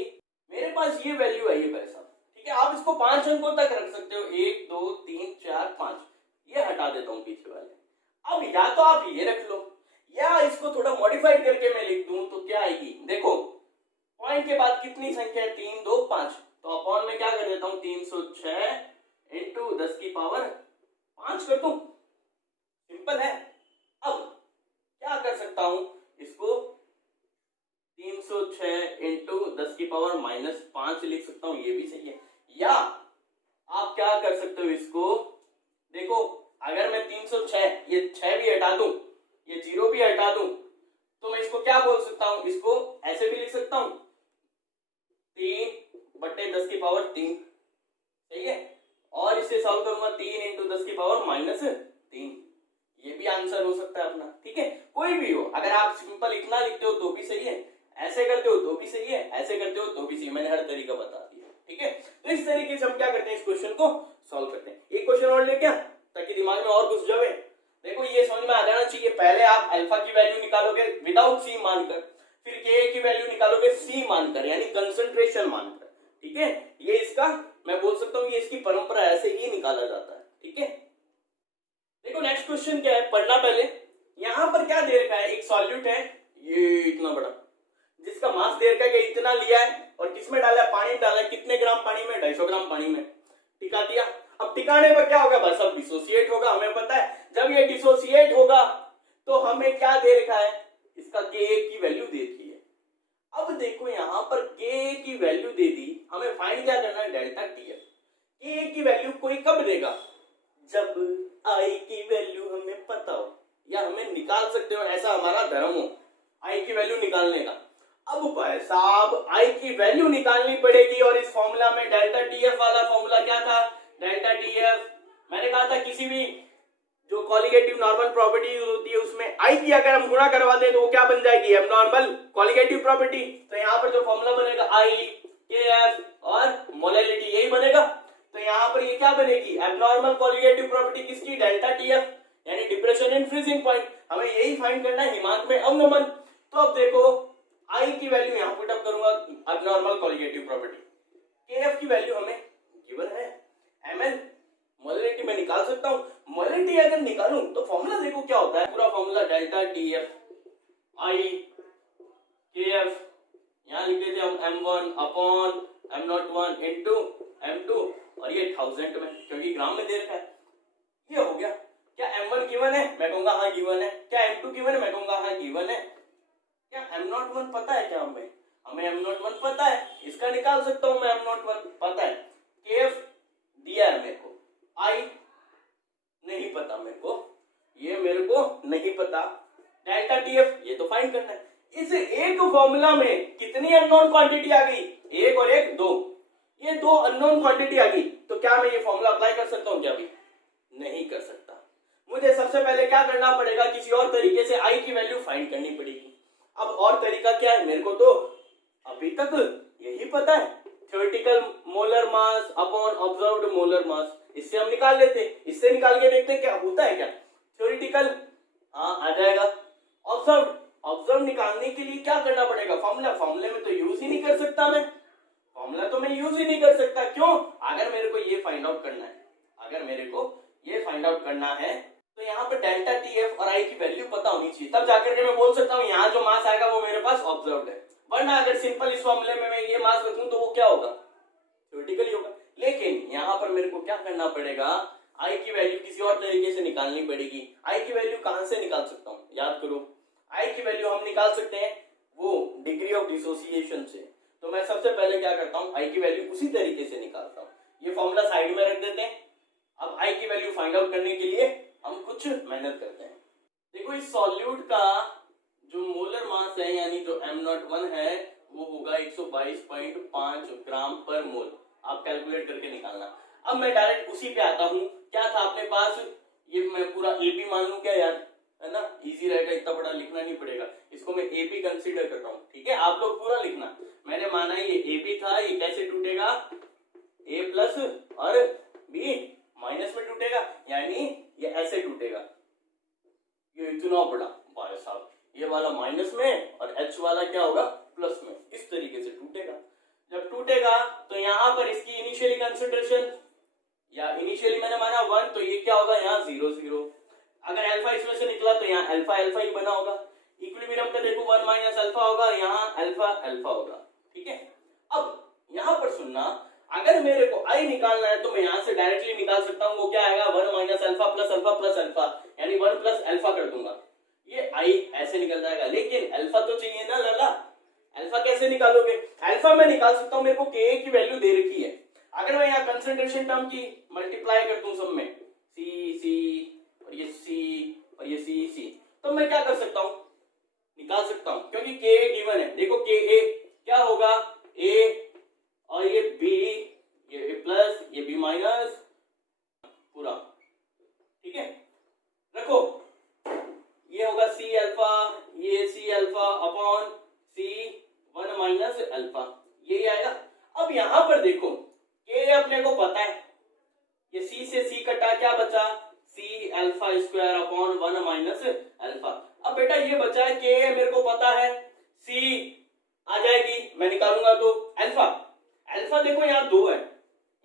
मेरे पास ये वैल्यू आई है भाई साहब, ठीक है। आप इसको 5 अंकों तक रख सकते हो, 1 2 3 4 5, ये हटा देता हूं पीछे वाले। अब या तो आप ये रख लो या इसको थोड़ा मॉडिफाइड करके मैं लिख दूं तो क्या आएगी, देखो पॉइंट के बाद कितनी संख्या है 3 2 5, तो अपॉन में क्या कर देता हूं 306 इंटू 10 की पावर 5 कर दूं, सिंपल है। अब क्या कर सकता हूं, इसको 306 इंटू 10 की पावर माइनस 5 लिख सकता हूं, ये भी सही है। या आप क्या कर सकते हो, इसको देखो अगर मैं 306 ये 6 भी हटा दूं, ये 0 भी हटा दूं, तो मैं इसको क्या बोल सकता हूं, इसको ऐसे भी लिख सकता हूं 3/10 की पावर 3, सही है। और इसे सॉल्व करूंगा 3 इंटू 10 की पावर माइनस 3, ये भी आंसर हो सकता है अपना, ठीक है। कोई भी हो, अगर आप सिंपल इतना लिखते हो तो भी सही है, ऐसे करते हो तो भी सही है, ऐसे करते हो तो भी सही, मैंने हर तरीका बता दिया, ठीक है। तो इस तरीके से हम क्या करते हैं, इस क्वेश्चन को सॉल्व करते हैं। एक क्वेश्चन और ले क्या, ताकि दिमाग में और घुस जाए। देखो ये समझ में आ जाना चाहिए, पहले आप अल्फा की वैल्यू निकालोगे विदाउट सी मानकर, फिर के की वैल्यू निकालोगे सी मानकर, यानी कंसंट्रेशन मानकर, ठीक है। ये इसका मैं बोल सकता हूँ, ये इसकी परंपरा, ऐसे ही निकाला जाता है, ठीक है। देखो नेक्स्ट क्वेश्चन क्या है, पढ़ना पहले। यहां पर क्या दे रखा है, एक सॉल्यूट है ये इतना बड़ा, जिसका मास दे रखा है कि इतना लिया है और किसमें डाला है, पानी में डाला है। कितने ग्राम पानी में, 250 ग्राम पानी में टिका दिया। अब टिकाने पर क्या होगा, बस अब डिसोसिएट होगा, हमें पता है। जब ये डिसोसिएट होगा तो हमें क्या दे रखा है, इसका के की वैल्यू दे दी है। अब देखो यहां पर के की वैल्यू दे दी, हमें फाइंड क्या करना है, डेल्टा टीएफ। के की वैल्यू कोई कब देगा, जब आई की वैल्यू हमें पता हो, या हमें निकाल सकते हो, ऐसा हमारा धर्म हो आई की वैल्यू निकालने का। अब भाई साहब आई की वैल्यू निकालनी पड़ेगी, और इस फॉर्मूला में डेल्टा टीएफ वाला फॉर्मूला क्या था, डेल्टा टीएफ मैंने कहा था किसी भी जो कॉलिगेटिव नॉर्मल प्रॉपर्टी होती है उसमें आई की अगर हम गुणा करवा दें तो वो क्या बन जाएगी, एबनॉर्मल कॉलिगेटिव प्रॉपर्टी। तो यहाँ पर जो फॉर्मूला बनेगा आई के एफ और मोलैलिटी, यही बनेगा। तो यहाँ पर ये क्या बनेगी, एबनॉर्मल कॉलिगेटिव प्रॉपर्टी किसकी, डेल्टा टीएफ, यानी डिप्रेशन इन फ्रीजिंग पॉइंट। हमें यही फाइंड करना है, हिमांक में अवनमन। तो अब देखो आई की वैल्यू यहाँ पुट अप करूंगा, एबनॉर्मल कॉलिगेटिव प्रॉपर्टी, केएफ की वैल्यू हमें गिवन है, एमएल मोलैलिटी में निकाल सकता हूं। मोलैलिटी अगर निकालूं तो फॉर्मूला देखो क्या होता है, पूरा फॉर्मूला डेल्टा टीएफ आई केएफ, यहां लिख देते हम m1 upon m01 into m2, और ये 1000 में, क्योंकि ग्राम में दे रखा है। ये हो गया। क्या m1 गिवन है, मैं कहूंगा हाँ गिवन है। क्या m2 गिवन है, मैं कहूंगा हाँ गिवन है। क्या m01 पता है, क्या हमें m01 पता है, इसका निकाल सकता हूं मैं, m01 पता है। kf दिया है मेरे को, आई नहीं पता मेरे को, ये मेरे को नहीं पता, डेल्टा टीएफ ये तो फाइंड करना है। इस एक फॉर्मूला में कितनी अननोन क्वांटिटी आ गई, एक और एक दो, ये दो अननोन क्वांटिटी आ गई। तो क्या मैं ये फॉर्मूला अप्लाई कर सकता हूं, क्या भी नहीं कर सकता। मुझे सबसे पहले क्या करना पड़ेगा, किसी और तरीके से आई की वैल्यू फाइंड करनी पड़ेगी। अब और तरीका क्या है, मेरे को तो अभी तक यही पता है, theoretical molar mass upon observed molar mass, इससे हम निकाल लेते हैं। इससे निकाल के देखते हैं क्या होता है, क्या थ्योरेटिकल आ जाएगा। ऑब्जर्व निकालने के लिए क्या करना पड़ेगा, फॉर्मूले में तो यूज ही नहीं कर सकता मैं, फॉर्मूला तो मैं यूज ही नहीं कर सकता। क्यों, अगर मेरे को ये फाइंड आउट करना है, अगर मेरे को ये फाइंड आउट करना है तो यहाँ पे डेल्टा टी एफ और आई की वैल्यू पता होनी चाहिए, तब जाकर के मैं बोल सकता हूँ यहाँ जो मास आएगा वो मेरे पास ऑब्जर्व्ड है। वरना अगर सिंपल इस फॉर्मूले में मैं ये मास रखूं तो वो क्या होगा, थ्योरेटिकली होगा। लेकिन यहाँ पर मेरे को क्या करना पड़ेगा, आई की वैल्यू किसी और तरीके से निकालनी पड़ेगी। आई की वैल्यू कहां से निकाल सकता हूँ, याद करो, आई की वैल्यू हम निकाल सकते हैं वो डिग्री ऑफ डिसोसिएशन से। तो मैं सबसे पहले क्या करता हूँ, आई की वैल्यू उसी तरीके से निकालता हूँ। ये फॉर्मूला साइड में रख देते हैं। अब आई की वैल्यू फाइंड आउट करने के लिए हम कुछ मेहनत करते हैं। देखो इस सॉल्यूट का जो मोलर मास है यानी जो M01 है वो होगा 122.5 ग्राम पर मोल। आप कैलकुलेट करके निकालना। अब मैं डायरेक्ट उसी पे आता हूँ। क्या था अपने पास, ये मैं पूरा एपी मान लूं क्या यार, है ना, इजी रहेगा, इतना बड़ा लिखना नहीं पड़ेगा। इसको मैं एपी कंसीडर कर रहा हूँ, ठीक है। आप लोग पूरा लिखना। मैंने माना ये एपी था, ये कैसे टूटेगा, ए प्लस और बी माइनस में टूटेगा, यानी ये ऐसे टूटेगा। ये इतना बड़ा भाई साहब, ये वाला माइनस में और एच वाला क्या होगा प्लस में, इस तरीके से टूटेगा। जब टूटेगा तो यहाँ पर इसकी इनिशियली कंसिडरेशन या इनिशियली मैंने माना 1, तो ये क्या होगा यहाँ 0 0। अगर अल्फा इसमें से निकला तो यहाँ अल्फा अल्फा ही बना होगा। इक्विलिब्रियम पे देखो 1 माइनस अल्फा होगा, यहाँ अल्फा अल्फा होगा, ठीक है। अब यहाँ पर सुनना, अगर मेरे को आई निकालना है तो मैं यहाँ से डायरेक्टली निकाल सकता हूँ। वो क्या आएगा 1 माइनस अल्फा प्लस अल्फा यानी 1 प्लस अल्फा कर दूंगा, ये आई ऐसे निकल जाएगा। लेकिन अल्फा तो चाहिए ना लाला, अल्फा कैसे निकालोगे? अल्फा मैं निकाल सकता हूँ, मेरे को के की वैल्यू दे रखी है। अगर मैं यहाँ कंसंट्रेशन टर्म की मल्टीप्लाई कर दूं सब में, सी सी और ये सी और ये सी सी, तो मैं क्या कर सकता हूँ, निकाल सकता हूँ, क्योंकि के गिवन है। देखो के ए क्या होगा, ए और ये बी, ये ए प्लस, ये बी माइनस पूरा, ठीक है। रखो ये होगा सी अल्फा, ये सी अल्फा अपॉन सी 1 माइनस अल्फा, यही आएगा। अब यहां पर देखो के अपने को पता है, ये सी से सी कटा, क्या बचा, C alpha square upon 1 minus alpha. अब बेटा ये बचा है के मेरे को पता है, सी आ जाएगी, मैं निकालूंगा तो अल्फा, अल्फा देखो यहाँ 2 है,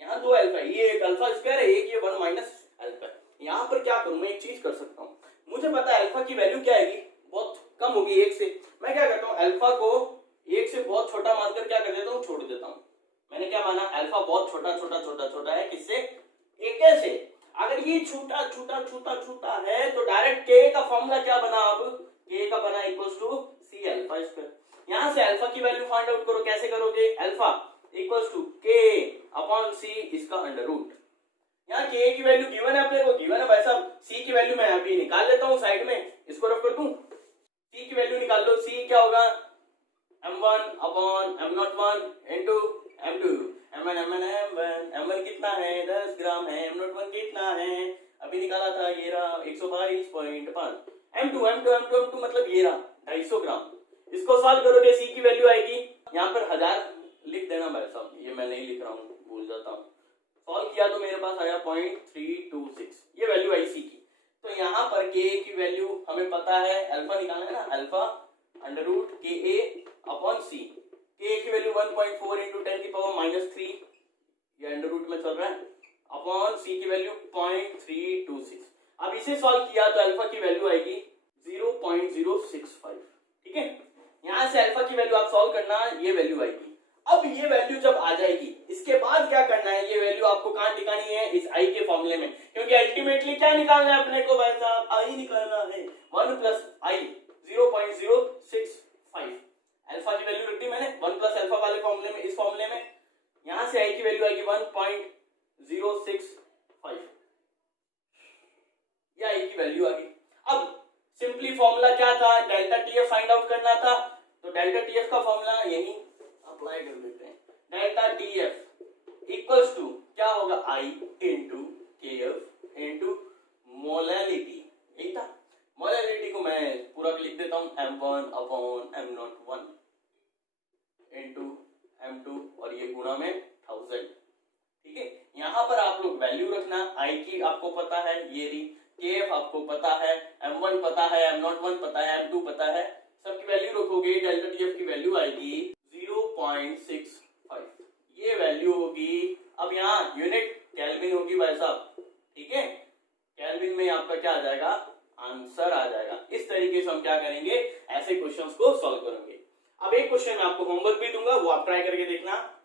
यहाँ 2 अल्फा, ये एक अल्फा स्क्वायर है, एक ये 1 माइनस अल्फा। यहाँ पर क्या करूं, मैं एक चीज कर सकता हूँ, मुझे पता है अल्फा की वैल्यू क्या आएगी, बहुत कम होगी 1 से। मैं क्या करता हूँ, अल्फा को 1 से बहुत छोटा मानकर क्या कर देता हूँ, छोड़ देता हूँ। मैंने क्या माना, अल्फा बहुत छोटा छोटा छोटा छोटा है, किससे, एक से। अगर ये छोटा छोटा छोटा छोटा है तो डायरेक्ट के का फॉर्मूला क्या बना, अब के का बना equals to C alpha square. यहां से अल्फा की वैल्यू फाइंड आउट करो, कैसे करोगे, अल्फा इक्वल्स टू के अपॉन सी इसका अंडर रूट। यहाँ के की वैल्यू गिवन है अपने को, गिवन है भाई साहब। सी की वैल्यू मैं अभी निकाल लेता हूँ साइड में, इसको रख कर दूं, सी की वैल्यू निकाल लो। सी क्या होगा, m1 upon m01 into m2, m1 कितना है 10 ग्राम है, m01 कितना है अभी निकाला था, ये रहा 122.5, m2 मतलब ये रहा 250 ग्राम। इसको सॉल्व करोगे सी की वैल्यू आएगी, यहाँ पर 1000 लिख देना भाई साहब, ये मैं नहीं लिख रहा हूँ, भूल जाता हूँ। सॉल्व किया तो मेरे पास आया 0.326, ये वैल्यू आई सी की। तो यहाँ पर के की वैल्यू हमें पता है, अल्फा निकालना है ना, अल्फा अंडर रूट के ए अपॉन सी। के की वैल्यू 1.4 इंटू 10 की पावर -3, ये अंडर रूट में चल रहा है, अपॉन सी की वैल्यू 0.326। अब इसे सॉल्व किया तो अल्फा की वैल्यू आएगी 0.065, ठीक है। यहाँ से अल्फा की वैल्यू आप सॉल्व करना, ये वैल्यू आएगी। अब ये वैल्यू जब आ जाएगी, इसके बाद क्या करना है, ये वैल्यू आपको कहां टिकानी है, इस आई के फॉर्मूले में, क्योंकि अल्टीमेटली क्या निकालना है अपने को भाई साहब, आई निकालना है। 1 प्लस आई 0.065, अल्फा की वैल्यू रखी मैंने 1 प्लस अल्फा वाले फॉर्मूले में, इस फॉर्मूले में यहां से आई की वैल्यू आएगी 1.065, ये आई की वैल्यू आ गई। अब सिंपली फॉर्मूला क्या था, डेल्टा टीएफ फाइंड आउट करना था, तो डेल्टा टीएफ का फॉर्मूला यही अप्लाई कर देते हैं। डेल्टा टीएफ इक्वल्स टू क्या होगा, आई इंटू के एफ इंटू मोलैलिटी, यही था। मोलैलिटी को मैं पूरा लिख देता हूं, m1 upon m01 into m2 और ये गुणा में 1000, ठीक है। यहां पर आप लोग वैल्यू रखना, आई की आपको पता है, ये रही, केएफ आपको पता है, m1 पता है, m01 पता है, m2 पता है, सबकी वैल्यू रखोगे, डेल्टा टीएफ की वैल्यू आएगी 0.65, ये वैल्यू होगी। अब यहाँ यूनिट केल्विन होगी भाई साहब, ठीक है। केल्विन में आपका क्या आ जाएगा, आंसर आ जाएगा। इस तरीके से हम क्या करेंगे, ऐसे क्वेश्चंस को सॉल्व करेंगे। अब एक क्वेश्चन मैं आपको होमवर्क भी दूंगा, वो आप ट्राई करके देखना।